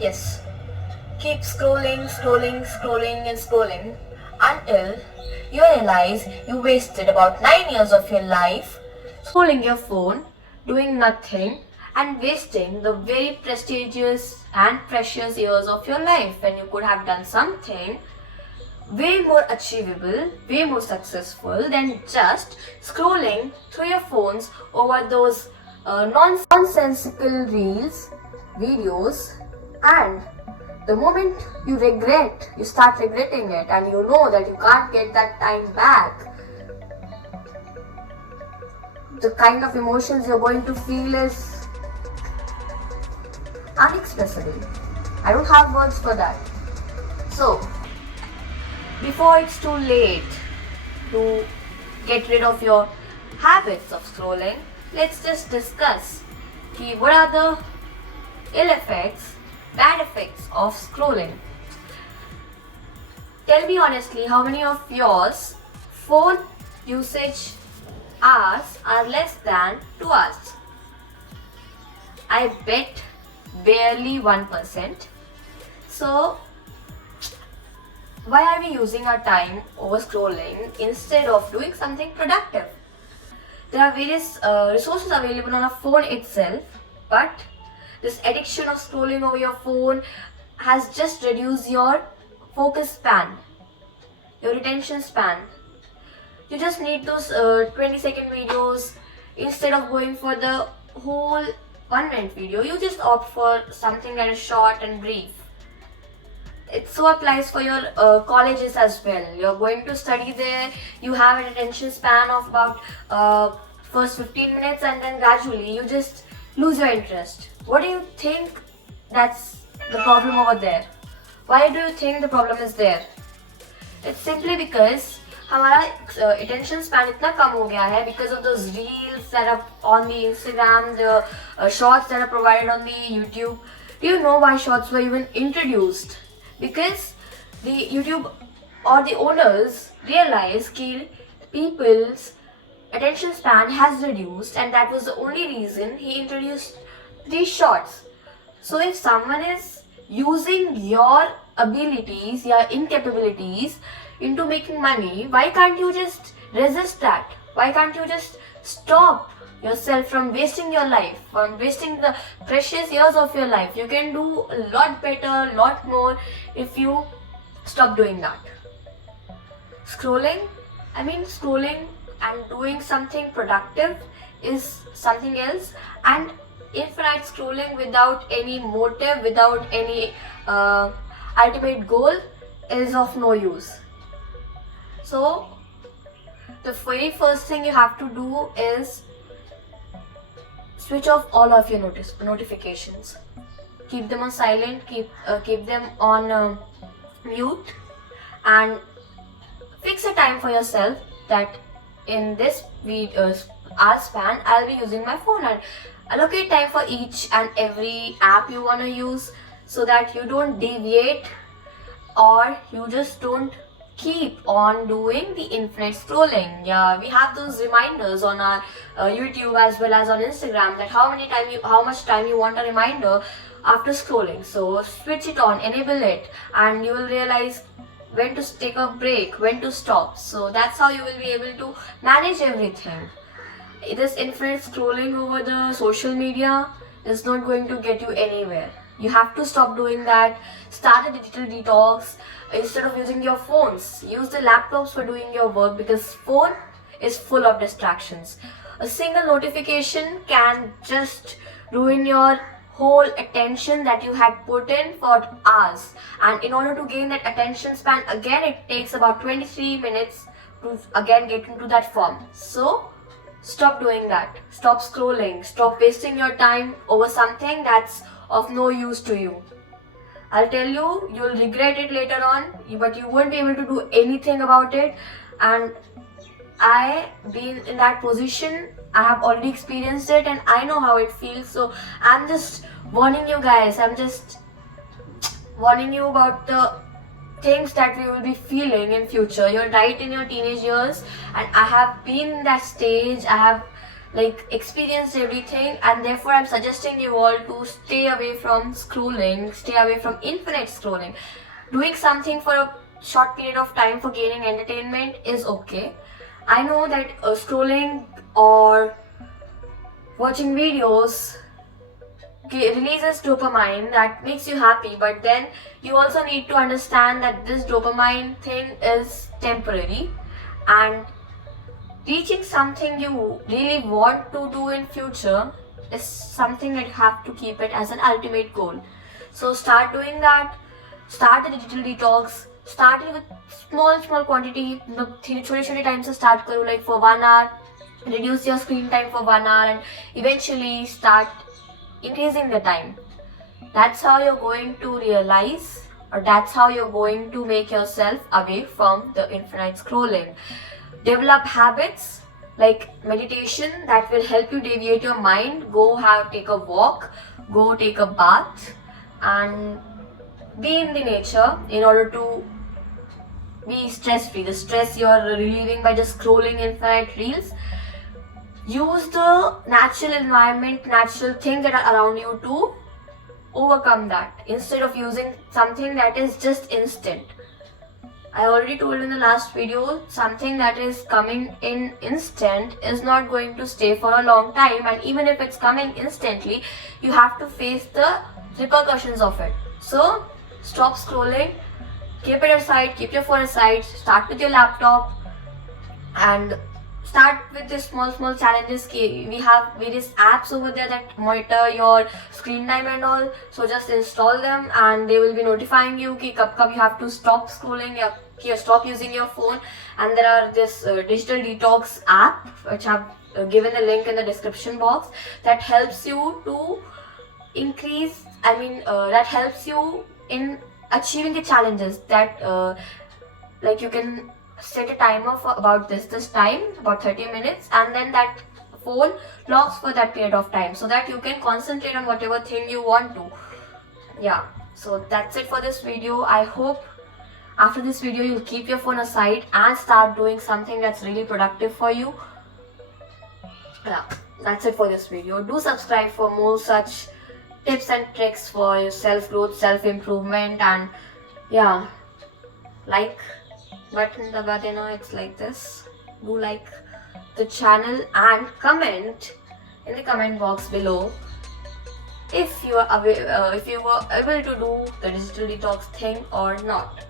Yes, keep scrolling, scrolling, scrolling, and scrolling until you realize you wasted about 9 years of your life scrolling your phone, doing nothing, and wasting the very prestigious and precious years of your life when you could have done something way more achievable, way more successful than just scrolling through your phones over those nonsensical reels, videos, and the moment you start regretting it, and you know that you can't get that time back. The kind of emotions you're going to feel is unexpressible. I don't have words for that. So, before it's too late to get rid of your habits of scrolling, let's just discuss what are the ill effects, bad effects of scrolling. Tell me honestly, how many of yours phone usage hours are less than 2 hours? I bet barely 1%. So, why are we using our time over scrolling instead of doing something productive? There are various resources available on our phone itself, but this addiction of scrolling over your phone has just reduced your focus span, your attention span. You just need those 20-second videos instead of going for the whole 1 minute video. You just opt for something that is short and brief. It so applies for your colleges as well. You're going to study there, you have an attention span of about first 15 minutes, and then gradually you just lose your interest. What do you think that's the problem over there? Why do you think the problem is there? It's simply because हमारा attention span इतना कम हो गया है because of those reels that are on the Instagram, the shorts that are provided on the YouTube. Do you know why shorts were even introduced? Because the YouTube or the owners realized that people's attention span has reduced, and that was the only reason he introduced these shorts. So if someone is using your abilities, your incapabilities into making money, why can't you just resist that? Why can't you just stop yourself from wasting your life, from wasting the precious years of your life? You can do a lot better, a lot more if you stop doing that. Scrolling and doing something productive is something else, and infinite scrolling without any motive, without any ultimate goal is of no use. So the very first thing you have to do is switch off all of your notifications. Keep them on silent, keep them on mute, and fix a time for yourself that in this hour span I'll be using my phone, and allocate time for each and every app you want to use, so that you don't deviate or you just don't keep on doing the infinite scrolling. Yeah, we have those reminders on our YouTube as well as on Instagram that how much time you want a reminder after scrolling. So switch it on, enable it, and you will realize when to take a break, when to stop. So that's how you will be able to manage everything. This infinite scrolling over the social media is not going to get you anywhere. You have to stop doing that. Start a digital detox. Instead of using your phones, use the laptops for doing your work, because phone is full of distractions. A single notification can just ruin your whole attention that you had put in for hours. And in order to gain that attention span again, it takes about 23 minutes to again get into that form. So stop doing that. Stop scrolling. Stop wasting your time over something that's of no use to you. I'll tell you, you'll regret it later on, but you won't be able to do anything about it. And I been in that position. I have already experienced it, and I know how it feels. So I'm just warning you guys. I'm just warning you about the things that we will be feeling in future. You're right in your teenage years, and I have been in that stage. I have like experienced everything, and therefore I'm suggesting you all to stay away from scrolling, stay away from infinite scrolling. Doing something for a short period of time for gaining entertainment is okay. I know that scrolling or watching videos releases dopamine that makes you happy, but then you also need to understand that this dopamine thing is temporary, and reaching something you really want to do in future is something that you have to keep it as an ultimate goal. So start doing that. Start the digital detox. Start it with small quantity. छोटे time से start करो, like for 1 hour. Reduce your screen time for 1 hour and eventually start increasing the time. That's how you're going to realize, or that's how you're going to make yourself away from the infinite scrolling. Develop habits like meditation that will help you deviate your mind. Take a walk, go take a bath, and be in the nature in order to be stress free. The stress you're relieving by just scrolling infinite reels. Use the natural environment, natural things that are around you to overcome that, instead of using something that is just instant. I already told in the last video, something that is coming in instant is not going to stay for a long time, and even if it's coming instantly, you have to face the repercussions of it. So stop scrolling, keep it aside, keep your phone aside, start with your laptop, and start with the small challenges. We have various apps over there that monitor your screen time and all, so just install them and they will be notifying you ki kab you have to stop scrolling, you stop using your phone. And there are this digital detox app which I've given the link in the description box, that helps you to increase, that helps you in achieving the challenges that like you can set a timer for about this time, about 30 minutes, and then that phone locks for that period of time so that you can concentrate on whatever thing you want to. Yeah, so that's it for this video. I hope after this video you'll keep your phone aside and start doing something that's really productive for you. Yeah, that's it for this video. Do subscribe for more such tips and tricks for your self-growth, self-improvement, and yeah, like button daba dena, it's like this. Do like the channel and comment in the comment box below if you were able to do the digital detox thing or not.